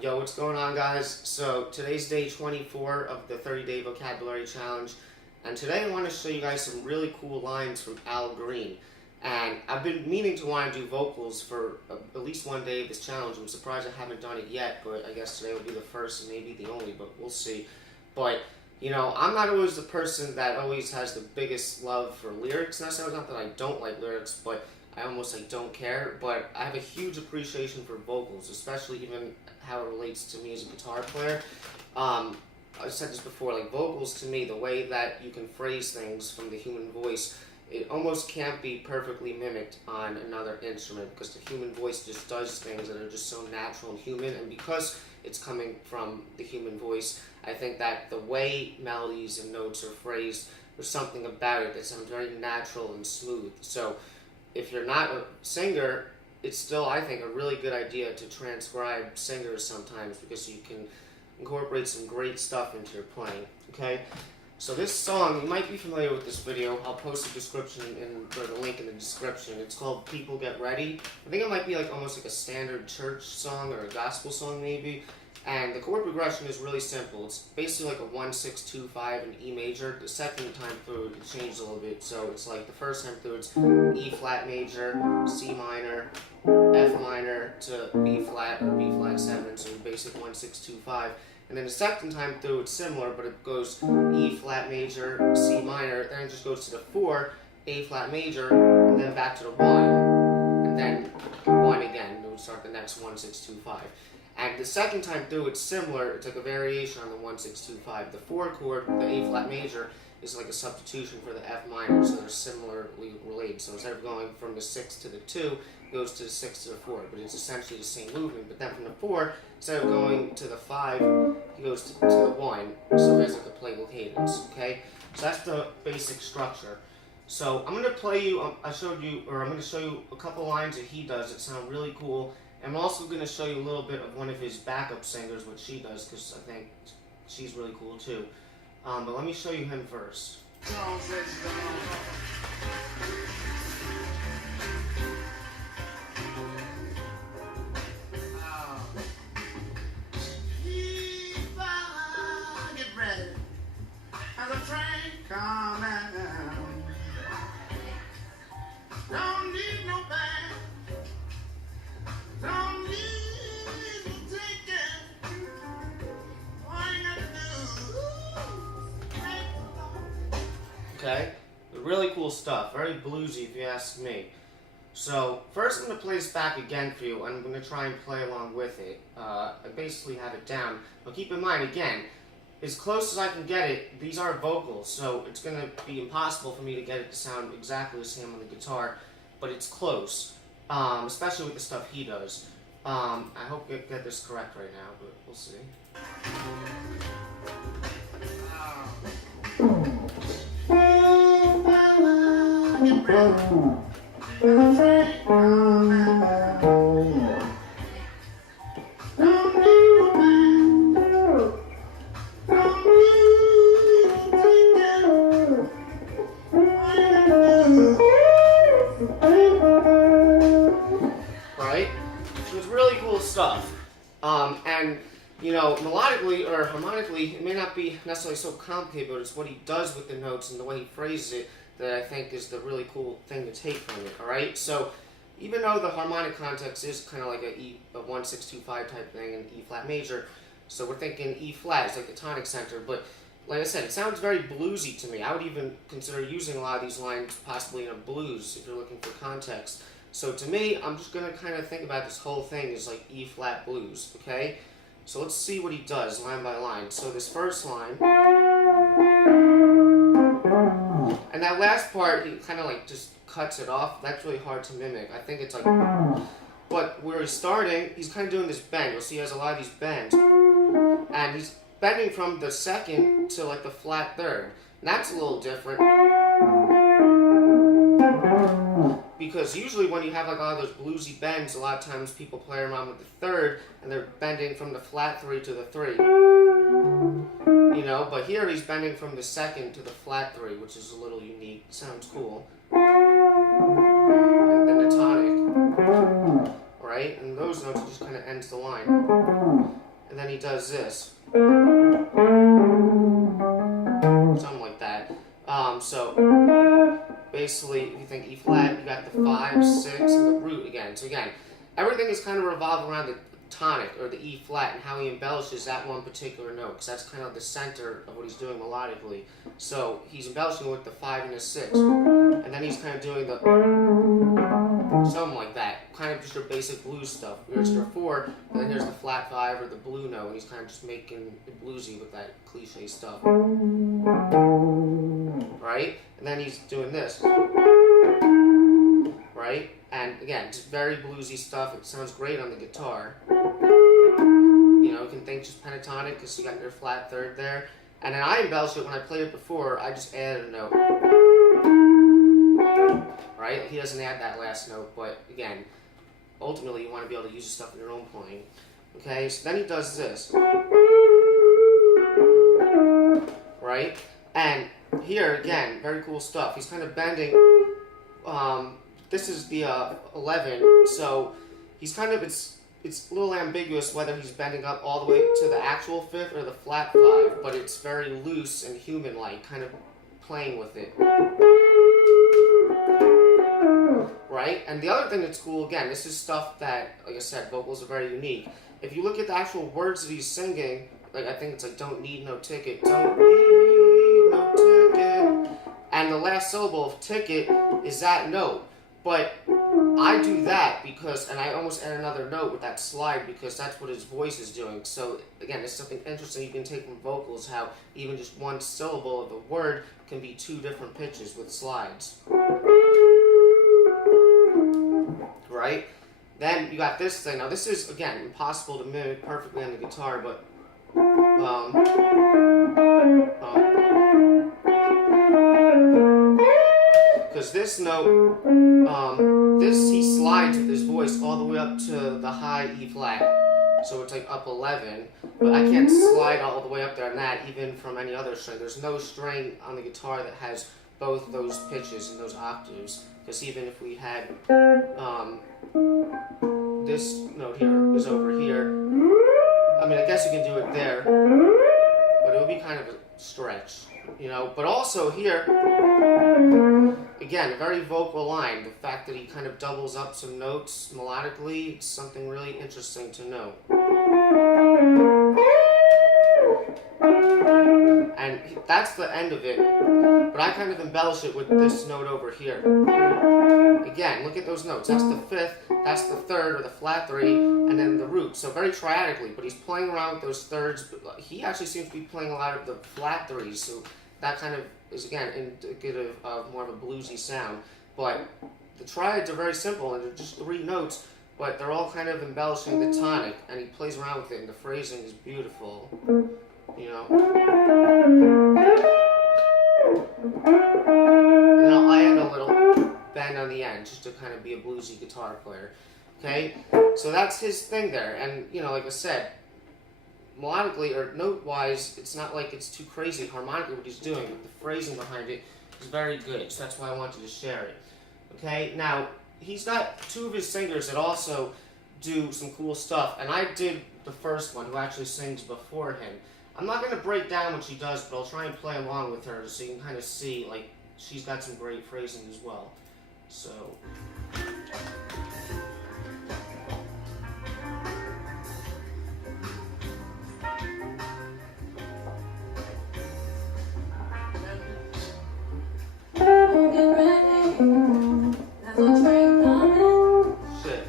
Yo, what's going on, guys? So today's day 24 of the 30-day vocabulary challenge, and today I want to show you guys some really cool lines from Al Green. And I've been meaning to want to do vocals for at least one day of this challenge. I'm surprised I haven't done it yet, but I guess today will be the first and maybe the only, but we'll see. But, you know, I'm not always the person that always has the biggest love for lyrics. Necessarily, not that I don't like lyrics, but I almost don't care. But I have a huge appreciation for vocals, especially even how it relates to me as a guitar player. I said this before, like vocals to me, the way that you can phrase things from the human voice, it almost can't be perfectly mimicked on another instrument because the human voice just does things that are just so natural and human, and because it's coming from the human voice, I think that the way melodies and notes are phrased, there's something about it that sounds very natural and smooth. So if you're not a singer, it's still, I think, a really good idea to transcribe singers sometimes because you can incorporate some great stuff into your playing, okay? So this song, you might be familiar with this video. I'll post the description or the link in the description. It's called People Get Ready. I think it might be like almost like a standard church song or a gospel song maybe. And the chord progression is really simple. It's basically like a 1, 6, 2, 5 in E major. The second time through it changed a little bit. So it's like the first time through it's E flat major, C minor, F minor to B flat or B flat 7. So basic 1, 6, 2, 5. And then the second time through it's similar, but it goes E flat major, C minor, then it just goes to the 4, A flat major, and then back to the 1, and then 1 again. Then we'll start the next 1, 6, 2, 5. And the second time through it's similar, it's like a variation on the 1, 6, 2, 5. The 4 chord, the A flat major, is like a substitution for the F minor, so they're similarly related. So instead of going from the 6 to the 2, it goes to the 6 to the 4, but it's essentially the same movement. But then from the 4, instead of going to the 5, he goes to the 1, so it has like a playful cadence, okay? So that's the basic structure. So I'm going to play you, I'm going to show you a couple lines that he does that sound really cool. I'm also going to show you a little bit of one of his backup singers, what she does, because I think she's really cool too. But let me show you him first. Get ready, as a train coming. Don't need no bag, don't need no ticket. All you gotta do. Okay, really cool stuff, very bluesy if you ask me. So first I'm going to play this back again for you, and I'm going to try and play along with it. I basically have it down, but keep in mind again, as close as I can get it, these are vocals, so it's going to be impossible for me to get it to sound exactly the same on the guitar, but it's close, especially with the stuff he does. I hope I get this correct right now, but we'll see. Get ready. Right? So it's really cool stuff. And, you know, melodically or harmonically, it may not be necessarily so complicated, but it's what he does with the notes and the way he phrases it that I think is the really cool thing to take from it, alright? So, even though the harmonic context is kind of like a 1, 6, 2, 5 type thing in E flat major, so we're thinking E flat is like the tonic center, but like I said, it sounds very bluesy to me. I would even consider using a lot of these lines possibly in a blues if you're looking for context. So to me, I'm just going to kind of think about this whole thing as like E flat blues, okay? So let's see what he does line by line. So this first line, and that last part, he kind of like just cuts it off. That's really hard to mimic. I think it's like, but where he's starting, he's kind of doing this bend. You'll see he has a lot of these bends. And he's bending from the second to like the flat third. And that's a little different. Because usually when you have like all those bluesy bends, a lot of times people play around with the third and they're bending from the flat 3 to the 3. You know, but here he's bending from the second to the flat 3, which is a little unique. Sounds cool. And then the tonic. Right? And those notes just kind of ends the line. and then he does this. Something like that. So basically, if you think E flat, you got the 5, 6, and the root again. So again, everything is kind of revolved around the tonic, or the E flat, and how he embellishes that one particular note, because that's kind of the center of what he's doing melodically. So he's embellishing with the 5 and the 6, and then he's kind of doing the something like that, kind of just your basic blues stuff. Here's your 4, and then here's the flat 5 or the blue note, and he's kind of just making it bluesy with that cliche stuff, right? And then he's doing this, right? And again, just very bluesy stuff. It sounds great on the guitar. You know, you can think just pentatonic because you got your flat 3rd there. And then I embellish it when I played it before. I just added a note. Right? He doesn't add that last note, but again, ultimately you want to be able to use the stuff in your own playing. Okay, so then he does this. Right? And here, again, very cool stuff. He's kind of bending. This is the 11, so he's kind of, it's a little ambiguous whether he's bending up all the way to the actual 5th or the flat 5, but it's very loose and human-like, kind of playing with it. Right? And the other thing that's cool, again, this is stuff that, like I said, vocals are very unique. If you look at the actual words that he's singing, like I think it's like, don't need no ticket, don't need no ticket, and the last syllable of ticket is that note. But I do that because, and I almost add another note with that slide because that's what his voice is doing. So again, it's something interesting you can take from vocals, how even just one syllable of a word can be 2 different pitches with slides. Right? Then you got this thing. Now this is, again, impossible to mimic perfectly on the guitar, but because this note, he slides with his voice all the way up to the high E flat, so it's like up 11, but I can't slide all the way up there on that even from any other string. There's no string on the guitar that has both those pitches and those octaves, because even if we had this note here is over here, I mean, I guess you can do it there, but it would be kind of a stretch, you know. But also here, again, a very vocal line. The fact that he kind of doubles up some notes melodically, it's something really interesting to note. And that's the end of it, but I kind of embellish it with this note over here. Again, look at those notes. That's the 5th, that's the 3rd, or the flat 3, and then the root. So very triadically, but he's playing around with those 3rds. He actually seems to be playing a lot of the flat 3s, so that kind of is, again, indicative of more of a bluesy sound. But the triads are very simple, and they're just 3 notes, but they're all kind of embellishing the tonic, and he plays around with it, and the phrasing is beautiful, you know. And then I'll add a little bend on the end, just to kind of be a bluesy guitar player. Okay? So that's his thing there, and, you know, like I said, melodically or note-wise, it's not like it's too crazy harmonically what he's doing, but the phrasing behind it is very good, so that's why I wanted to share it. Okay, now, he's got 2 of his singers that also do some cool stuff, and I did the first one, who actually sings before him. I'm not going to break down what she does, but I'll try and play along with her so you can kind of see, like, she's got some great phrasing as well. So... Shit.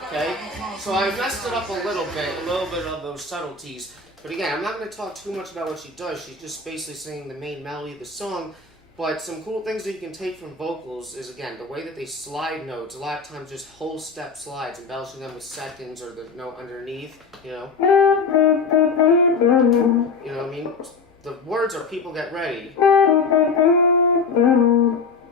Okay, so I messed it up a little bit of those subtleties. But again, I'm not going to talk too much about what she does. She's just basically singing the main melody of the song. But some cool things that you can take from vocals is, again, the way that they slide notes. A lot of times just whole step slides, embellishing them with seconds or the note underneath, you know. You know what I mean? The words are "People Get Ready."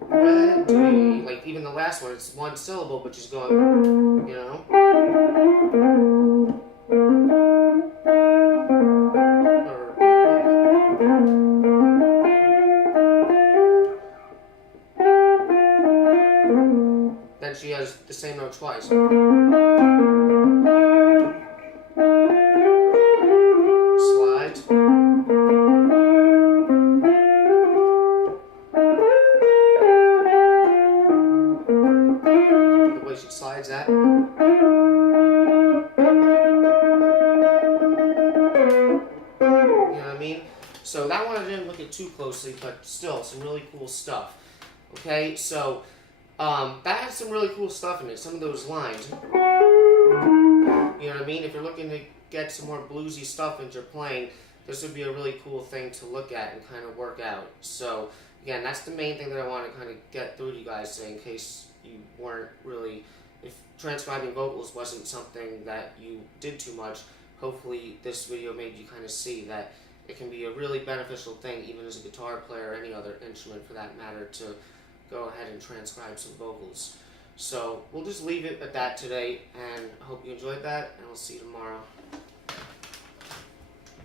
ready. Like even the last one, it's one syllable, but she's going, you know. Then she has the same note twice. Slides. The way she slides that. You know what I mean? So that one I didn't look at too closely, but still some really cool stuff. Okay, so that has some really cool stuff in it. Some of those lines. You know what I mean? If you're looking to get some more bluesy stuff into your playing, this would be a really cool thing to look at and kind of work out. So again, that's the main thing that I want to kind of get through to you guys today, in case you weren't really, if transcribing vocals wasn't something that you did too much. Hopefully this video made you kind of see that it can be a really beneficial thing, even as a guitar player or any other instrument for that matter, to go ahead and transcribe some vocals. So we'll just leave it at that today, and I hope you enjoyed that, and I'll see you tomorrow.